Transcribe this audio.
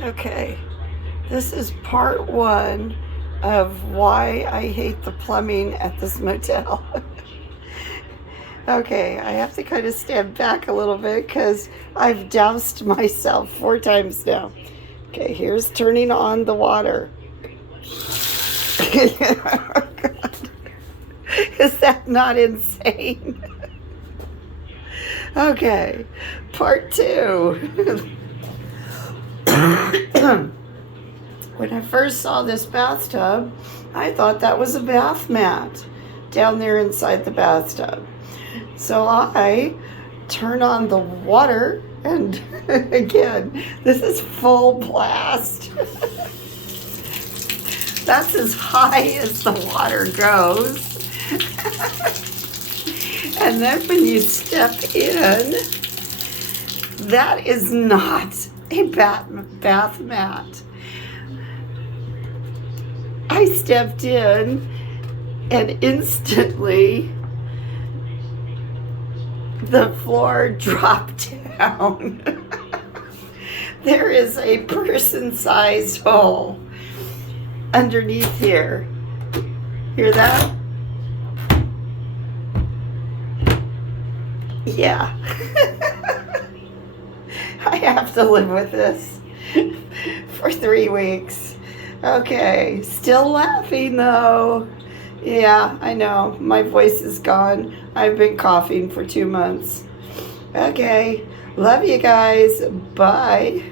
Okay, this is part one of why I hate the plumbing at this motel. Okay, I have to kind of stand back a little bit because I've doused myself 4 times now. Okay, here's turning on the water. Oh, God. Is that not insane? Okay, part two. When I first saw this bathtub, I thought that was a bath mat down there inside the bathtub. So I turn on the water, and again, this is full blast. That's as high as the water goes. And then when you step in, that is not a bath mat. I stepped in and instantly the floor dropped down. There is a person-sized hole underneath here. Hear that? Yeah. I have to live with this for 3 weeks. Okay, still laughing though. Yeah, I know. My voice is gone. I've been coughing for 2 months. Okay, love you guys. Bye.